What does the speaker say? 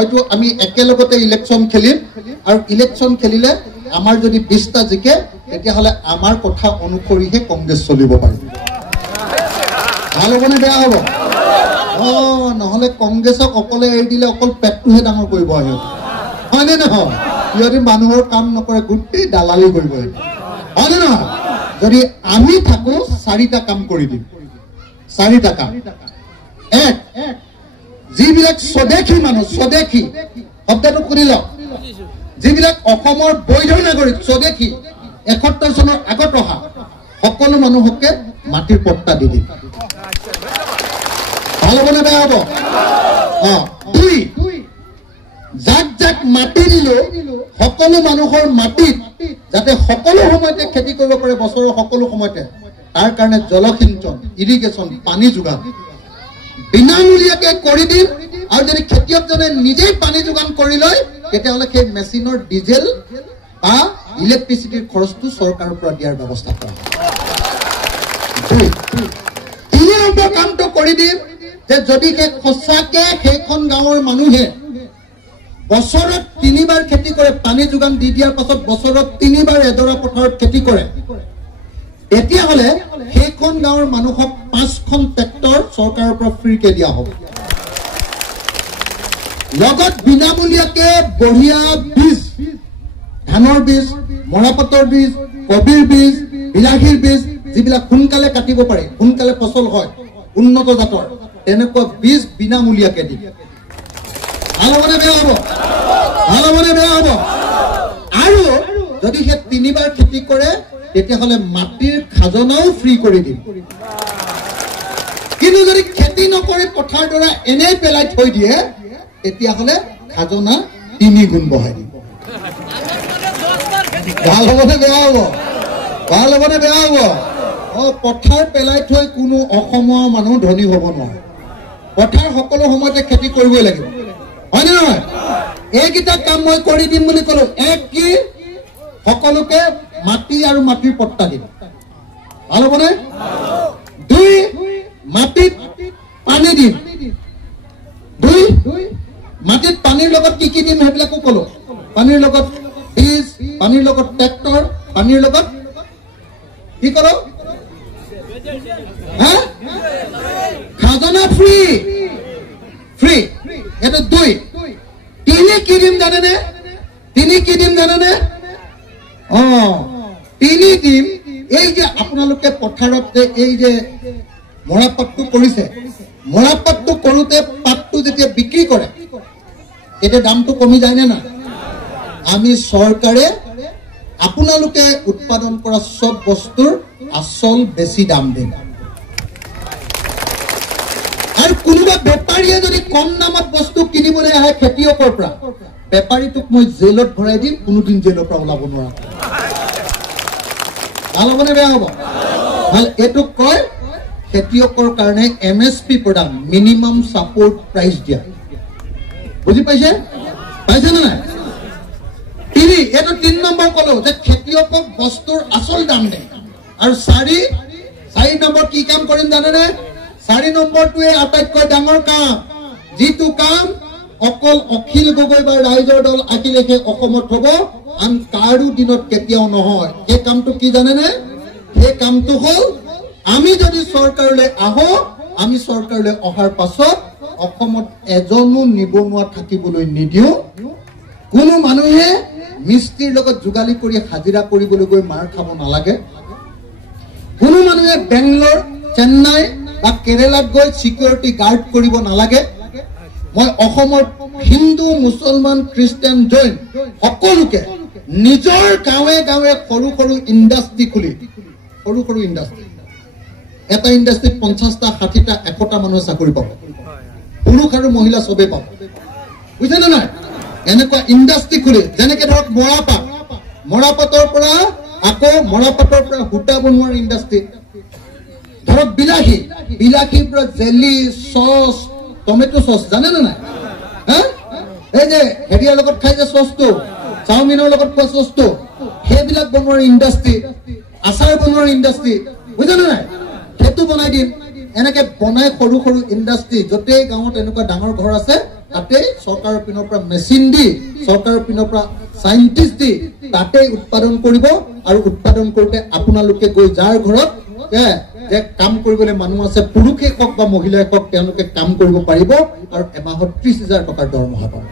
হয়তো আমি একেলগতে ইলেকশন খেলিম আৰু ইলেকশন খেলিলে আমাৰ যদি 20টা জিকে তেতিয়াহ'লে আমাৰ কথা অনুসৰিহে কংগ্ৰেছ চলিব পাৰিব ভাল হ'বনে বেয়া হ'ব নহ'লে কংগ্ৰেছক অকলে এৰি দিলে অকল পেটটোহে ডাঙৰ কৰিব আহে হয়নে নহয় সিহঁতে মানুহৰ কাম নকৰে গোটেই দালালি কৰিব হয়নে নহয় যদি আমি থাকো 4টা কাম কৰি দিম 4টা কাম এক যিবিলাক স্বদেশী মানুহ স্বদেশী শব্দটো শুনি লওক যিবিলাক অসমৰ বৈধ নাগৰিক স্বদেশী 71 চনৰ আগত অহা সকলো মানুহকে মাটিৰ পট্টা দি দিম ভাল হ'বনে বেয়া হ'ব দুই যাক যাক মাটি দিলো সকলো মানুহৰ মাটিত যাতে সকলো সময়তে খেতি কৰিব পাৰে বছৰৰ সকলো সময়তে তাৰ কাৰণে জলসিঞ্চন ইৰিগেশ্যন পানী যোগান বিনামূলীয়াকৈ কৰি দিম আৰু যদি খেতিয়কজনে নিজেই পানী যোগান কৰি লয় তেতিয়াহ'লে সেই মেচিনৰ ডিজেল বা ইলেক্ট্ৰিচিটিৰ খৰচটো চৰকাৰৰ পৰা দিয়াৰ ব্যৱস্থা কৰা তিনি নম্বৰ কামটো কৰি দিম যে যদি সঁচাকে সেইখন গাঁৱৰ মানুহে বছৰত 3বাৰ খেতি কৰে পানী যোগান দি দিয়াৰ পাছত বছৰত 3বাৰ এডৰা পথাৰত খেতি কৰে তেতিয়াহ'লে সেইখন গাঁৱৰ মানুহক 5খন ট্ৰেক্টৰ চৰকাৰৰ পৰা ফ্ৰীকে দিয়া হ'ব লগত বিনামূলীয়াকৈ বঢ়িয়া বীজ ধানৰ বীজ মৰাপাতৰ বীজ কবিৰ বীজ বিলাহীৰ বীজ যিবিলাক সোনকালে কাটিব পাৰে সোনকালে ফচল হয় উন্নত জাতৰ তেনেকুৱা বীজ বিনামূলীয়াকৈ দি ভাল হ'বনে বেয়া হ'ব ভাল হ'বনে বেয়া হ'ব আৰু যদি সেই 3বাৰ খেতি কৰে তেতিয়াহ'লে মাটিৰ খাজনাও ফ্ৰী কৰি দিম কিন্তু যদি খেতি নকৰি পথাৰ দৰা এনেই পেলাই থৈ দিয়ে তেতিয়াহ'লে খাজনা 3 গুণ বঢ়াই দিম ভাল হ'বনে বেয়া হ'ব ভাল হ'বনে বেয়া হ'ব পথাৰ পেলাই থৈ কোনো অসমৰ মানুহ ধনী হ'ব নোৱাৰে পথাৰ সকলো সময়তে খেতি কৰিবই লাগিব হয়নে নহয় এইকেইটা কাম মই কৰি দিম বুলি ক'লো এক কি সকলোকে মাটি আৰু মাটিৰ পট্টা দিম ভাল হ'বনে দুই মাটিত পানী দিম দুই মাটিত পানীৰ লগত কি কি দিম সেইবিলাকো ক'লো পানীৰ লগত বীজ পানীৰ লগত ট্ৰেক্টৰ পানীৰ লগত কি ক'লো খাজনা ফ্ৰী ফ্ৰী এটা দুই তিনি কি দিম জানেনে তিনি দিম এই যে আপোনালোকে পথাৰত যে এই যে মৰাপাতটো কৰিছে মৰাপাতটো কৰোঁতে পাতটো যেতিয়া বিক্ৰী কৰে তেতিয়া দামটো কমি যায়নে না আমি চৰকাৰে আপোনালোকে উৎপাদন কৰা সব বস্তুৰ আসল বেছি দাম দিম আৰু কোনোবা বেপাৰীয়ে যদি কম দামত বস্তু কিনিবলৈ আহে খেতিয়কৰ পৰা বেপাৰীটোক মই জেলত ভৰাই দিম কোনোদিন জেলৰ পৰা ওলাব নোৱাৰা ভাল হ'বনে বেয়া হ'ব ভাল এইটো কয় খেতিয়কৰ কাৰণে MSP প্ৰদান মিনিমাম ছাপোৰ্ট প্ৰাইচ দিয়া বুজি পাইছে নে নাই তিনি এইটো 3 নম্বৰ ক'লো যে খেতিয়কক বস্তুৰ আসল দাম দে আৰু 4 নম্বৰ কি কাম কৰিম জানেনে 4 নম্বৰটোৱে আটাইতকৈ ডাঙৰ কাম যিটো কাম অকল অখিল গগৈ বা ৰাইজৰ দল আহিলেহে অসমত হ'ব আন কাৰো দিনত কেতিয়াও নহয় সেই কামটো কি জানেনে সেই কামটো হ'ল আমি যদি চৰকাৰলৈ আহো আমি চৰকাৰলৈ অহাৰ পাছত অসমত এজনো নিবনুৱা থাকিবলৈ নিদিও কোনো মানুহে মিস্ত্ৰীৰ লগত যোগালি কৰি হাজিৰা কৰিবলৈ গৈ মাৰ খাব নালাগে কোনো মানুহে বেংগলোৰ চেন্নাই বা কেৰেলাত গৈ সিকিউৰিটি গাৰ্ড কৰিব নালাগে মই অসমৰ হিন্দু মুছলমান খ্ৰীষ্টিয়ান জৈন সকলোকে নিজৰ গাঁৱে গাঁৱে সৰু সৰু ইণ্ডাষ্ট্ৰি খুলি সৰু ইণ্ডাষ্ট্ৰি এটা ইণ্ডাষ্ট্ৰিত 50টা 60টা 100টা মানুহে চাকৰি পাব পুৰুষ আৰু মহিলা সবে পাব বুজিছেনে নাই এনেকুৱা ইণ্ডাষ্ট্ৰি খুলি যেনেকৈ ধৰক মৰাপাতৰ পৰা আকৌ মৰাপাতৰ পৰা সূতা বনোৱাৰ ইণ্ডাষ্ট্ৰি ধৰক বিলাহীৰ পৰা জেলি চচ টমেটো চচ জানেনে নাই এই যে হেৰিয়াৰ লগত খাই যে চচটো চাওমিনৰ লগত খোৱা চচটো সেইবিলাক বনোৱাৰ ইণ্ডাষ্ট্ৰি আচাৰ বনোৱাৰ ইণ্ডাষ্ট্ৰি বুজিছেনে নাই সেইটো বনাই দিম এনেকৈ বনাই সৰু ইণ্ডাষ্ট্ৰি য'তেই গাঁৱত এনেকুৱা ডাঙৰ ঘৰ আছে তাতে চৰকাৰৰ পিনৰ পৰা মেচিন দি চৰকাৰৰ পিনৰ পৰা সাইন্টিষ্ট দি তাতে উৎপাদন কৰিব আৰু উৎপাদন কৰোঁতে আপোনালোকে গৈ যাৰ ঘৰত যে কাম কৰিবলৈ মানুহ আছে পুৰুষে হওক বা মহিলাই হওক তেওঁলোকে কাম কৰিব পাৰিব আৰু এমাহত 30,000 টকাৰ দৰমহা পাব